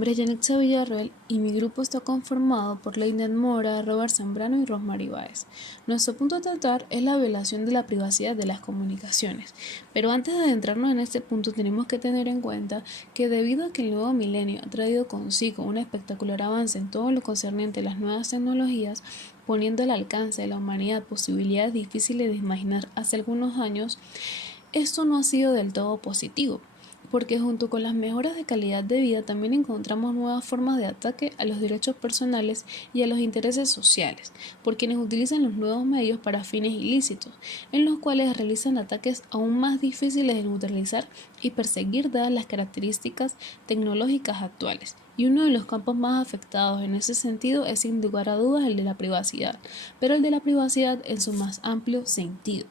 nombre es Yanitza Villarreal y mi grupo está conformado por Leinet Mora, Robert Zambrano y Rosmary Báez. Nuestro punto a tratar es la violación de la privacidad de las comunicaciones. Pero antes de adentrarnos en este punto tenemos que tener en cuenta que debido a que el nuevo milenio ha traído consigo un espectacular avance en todo lo concerniente a las nuevas tecnologías, poniendo al alcance de la humanidad posibilidades difíciles de imaginar hace algunos años, esto no ha sido del todo positivo, porque junto con las mejoras de calidad de vida también encontramos nuevas formas de ataque a los derechos personales y a los intereses sociales, por quienes utilizan los nuevos medios para fines ilícitos, en los cuales realizan ataques aún más difíciles de neutralizar y perseguir dadas las características tecnológicas actuales. Y uno de los campos más afectados en ese sentido es sin lugar a dudas el de la privacidad, pero el de la privacidad en su más amplio sentido.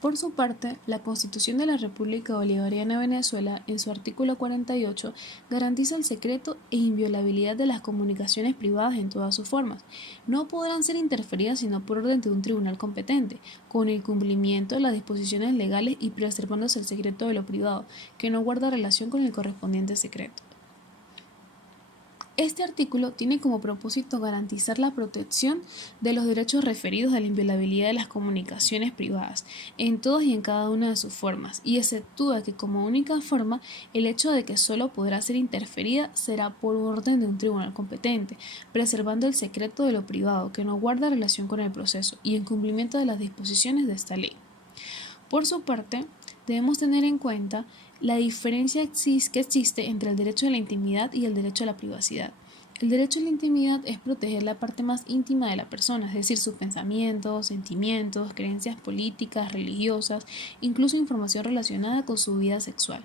Por su parte, la Constitución de la República Bolivariana de Venezuela, en su artículo 48, garantiza el secreto e inviolabilidad de las comunicaciones privadas en todas sus formas. No podrán ser interferidas sino por orden de un tribunal competente, con el cumplimiento de las disposiciones legales y preservándose el secreto de lo privado, que no guarda relación con el correspondiente secreto. Este artículo tiene como propósito garantizar la protección de los derechos referidos a la inviolabilidad de las comunicaciones privadas, en todas y en cada una de sus formas, y exceptúa que como única forma el hecho de que solo podrá ser interferida será por orden de un tribunal competente, preservando el secreto de lo privado que no guarda relación con el proceso y en cumplimiento de las disposiciones de esta ley. Por su parte, debemos tener en cuenta la diferencia que existe entre el derecho a la intimidad y el derecho a la privacidad. El derecho a la intimidad es proteger la parte más íntima de la persona, es decir, sus pensamientos, sentimientos, creencias políticas, religiosas, incluso información relacionada con su vida sexual.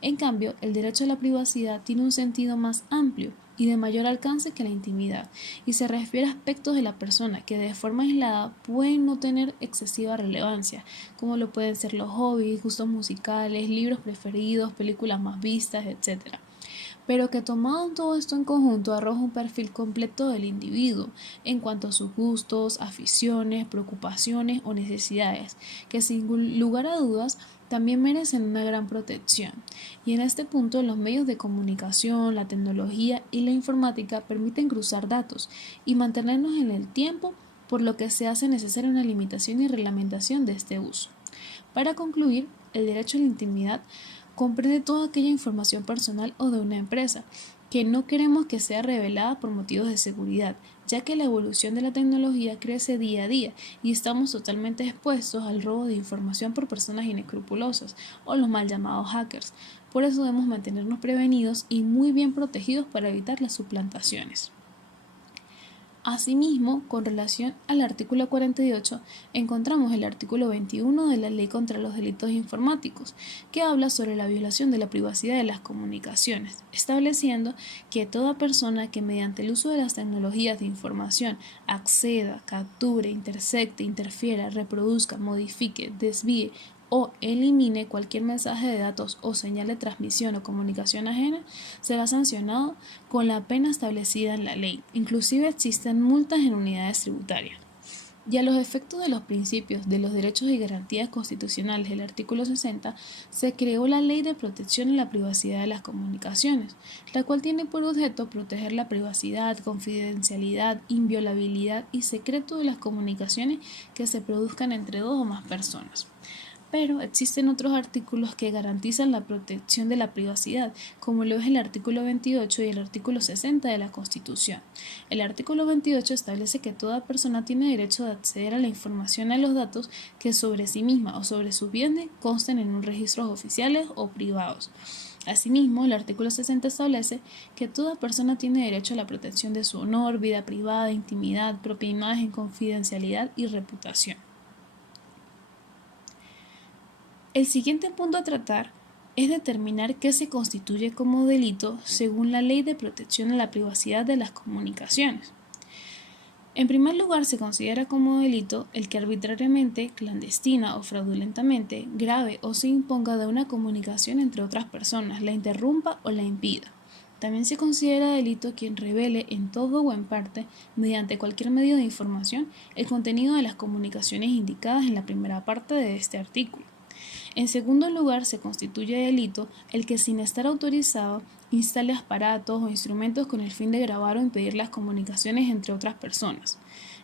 En cambio, el derecho a la privacidad tiene un sentido más amplio y de mayor alcance que la intimidad, y se refiere a aspectos de la persona que de forma aislada pueden no tener excesiva relevancia, como lo pueden ser los hobbies, gustos musicales, libros preferidos, películas más vistas, etc. Pero que tomado todo esto en conjunto arroja un perfil completo del individuo en cuanto a sus gustos, aficiones, preocupaciones o necesidades, que sin lugar a dudas también merecen una gran protección. Y en este punto los medios de comunicación, la tecnología y la informática permiten cruzar datos y mantenernos en el tiempo, por lo que se hace necesaria una limitación y reglamentación de este uso. Para concluir, el derecho a la intimidad comprende toda aquella información personal o de una empresa que no queremos que sea revelada por motivos de seguridad, ya que la evolución de la tecnología crece día a día y estamos totalmente expuestos al robo de información por personas inescrupulosas o los mal llamados hackers. Por eso debemos mantenernos prevenidos y muy bien protegidos para evitar las suplantaciones. Asimismo, con relación al artículo 48, encontramos el artículo 21 de la Ley contra los Delitos Informáticos, que habla sobre la violación de la privacidad de las comunicaciones, estableciendo que toda persona que mediante el uso de las tecnologías de información acceda, capture, intersecte, interfiera, reproduzca, modifique, desvíe o elimine cualquier mensaje de datos o señal de transmisión o comunicación ajena, será sancionado con la pena establecida en la ley. Inclusive existen multas en unidades tributarias. Y a los efectos de los principios de los derechos y garantías constitucionales del artículo 60, se creó la Ley de Protección a la Privacidad de las Comunicaciones, la cual tiene por objeto proteger la privacidad, confidencialidad, inviolabilidad y secreto de las comunicaciones que se produzcan entre dos o más personas. Pero existen otros artículos que garantizan la protección de la privacidad, como lo es el artículo 28 y el artículo 60 de la Constitución. El artículo 28 establece que toda persona tiene derecho de acceder a la información y a los datos que sobre sí misma o sobre sus bienes consten en registros oficiales o privados. Asimismo, el artículo 60 establece que toda persona tiene derecho a la protección de su honor, vida privada, intimidad, propia imagen, confidencialidad y reputación. El siguiente punto a tratar es determinar qué se constituye como delito según la Ley de Protección a la Privacidad de las Comunicaciones. En primer lugar, se considera como delito el que arbitrariamente, clandestina o fraudulentamente grave o se imponga de una comunicación entre otras personas, la interrumpa o la impida. También se considera delito quien revele en todo o en parte, mediante cualquier medio de información, el contenido de las comunicaciones indicadas en la primera parte de este artículo. En segundo lugar, se constituye delito el que sin estar autorizado instale aparatos o instrumentos con el fin de grabar o impedir las comunicaciones entre otras personas.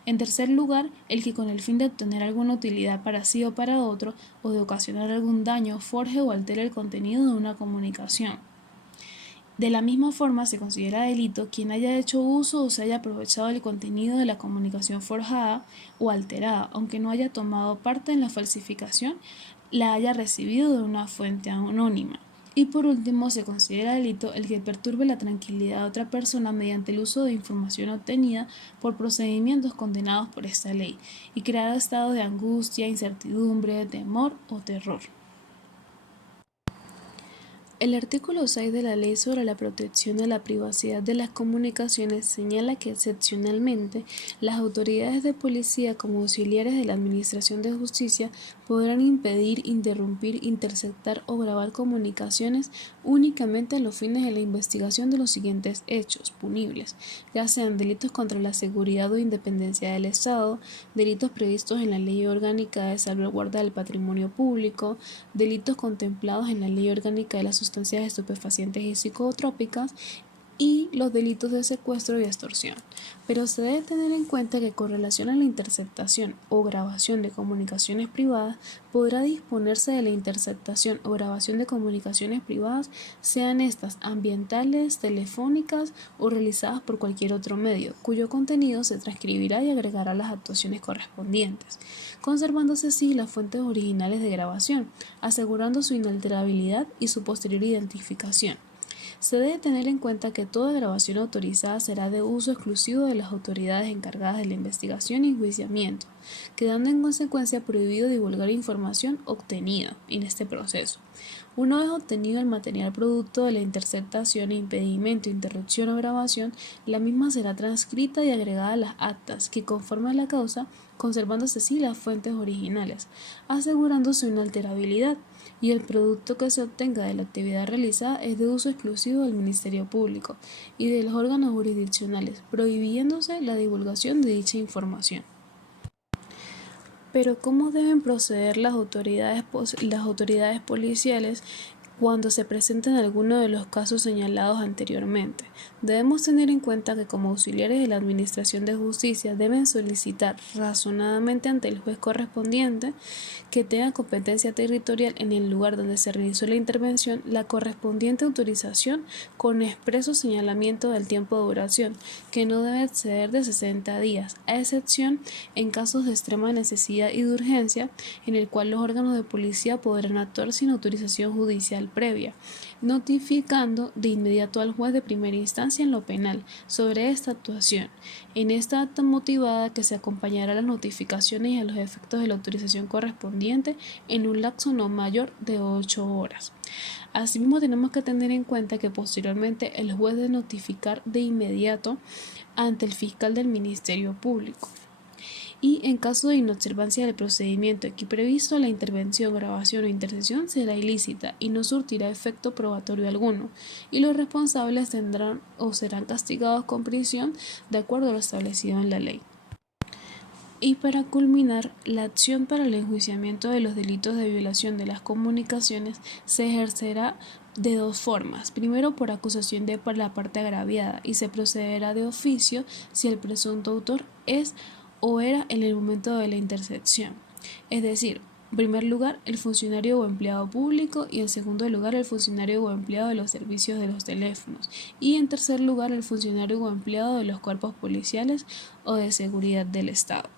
En tercer lugar, el que con el fin de obtener alguna utilidad para sí o para otro o de ocasionar algún daño forje o altere el contenido de una comunicación. De la misma forma, se considera delito quien haya hecho uso o se haya aprovechado del contenido de la comunicación forjada o alterada, aunque no haya tomado parte en la falsificación, la haya recibido de una fuente anónima. Y por último, se considera delito el que perturbe la tranquilidad de otra persona mediante el uso de información obtenida por procedimientos condenados por esta ley y crear estados de angustia, incertidumbre, temor o terror. El artículo 6 de la Ley sobre la protección de la privacidad de las comunicaciones señala que excepcionalmente las autoridades de policía como auxiliares de la Administración de Justicia podrán impedir, interrumpir, interceptar o grabar comunicaciones únicamente a los fines de la investigación de los siguientes hechos punibles, ya sean delitos contra la seguridad o independencia del Estado, delitos previstos en la Ley Orgánica de Salvaguarda del Patrimonio Público, delitos contemplados en la Ley Orgánica de la Sustancias estupefacientes y psicotrópicas y los delitos de secuestro y extorsión. Pero se debe tener en cuenta que con relación a la interceptación o grabación de comunicaciones privadas, podrá disponerse de la interceptación o grabación de comunicaciones privadas, sean estas ambientales, telefónicas o realizadas por cualquier otro medio, cuyo contenido se transcribirá y agregará a las actuaciones correspondientes, conservándose así las fuentes originales de grabación, asegurando su inalterabilidad y su posterior identificación. Se debe tener en cuenta que toda grabación autorizada será de uso exclusivo de las autoridades encargadas de la investigación y enjuiciamiento, quedando en consecuencia prohibido divulgar información obtenida en este proceso. Una vez obtenido el material producto de la interceptación, impedimento, interrupción o grabación, la misma será transcrita y agregada a las actas que conforman la causa, conservándose así las fuentes originales, asegurando su inalterabilidad, y el producto que se obtenga de la actividad realizada es de uso exclusivo del Ministerio Público y de los órganos jurisdiccionales, prohibiéndose la divulgación de dicha información. Pero ¿cómo deben proceder las autoridades policiales cuando se presenten algunos de los casos señalados anteriormente? Debemos tener en cuenta que como auxiliares de la Administración de Justicia deben solicitar razonadamente ante el juez correspondiente que tenga competencia territorial en el lugar donde se realizó la intervención la correspondiente autorización con expreso señalamiento del tiempo de duración, que no debe exceder de 60 días, a excepción en casos de extrema necesidad y de urgencia, en el cual los órganos de policía podrán actuar sin autorización judicial previa, notificando de inmediato al juez de primera instancia en lo penal sobre esta actuación. En esta acta motivada que se acompañará a las notificaciones y a los efectos de la autorización correspondiente en un lapso no mayor de 8 horas. Asimismo, tenemos que tener en cuenta que posteriormente el juez debe notificar de inmediato ante el fiscal del Ministerio Público. Y en caso de inobservancia del procedimiento aquí previsto, la intervención, grabación o intercesión será ilícita y no surtirá efecto probatorio alguno, y los responsables tendrán o serán castigados con prisión de acuerdo a lo establecido en la ley. Y para culminar, la acción para el enjuiciamiento de los delitos de violación de las comunicaciones se ejercerá de dos formas. Primero, por acusación de la parte agraviada, y se procederá de oficio si el presunto autor es o era en el momento de la intercepción. Es decir, en primer lugar, el funcionario o empleado público, y en segundo lugar, el funcionario o empleado de los servicios de los teléfonos, y en tercer lugar, el funcionario o empleado de los cuerpos policiales o de seguridad del Estado.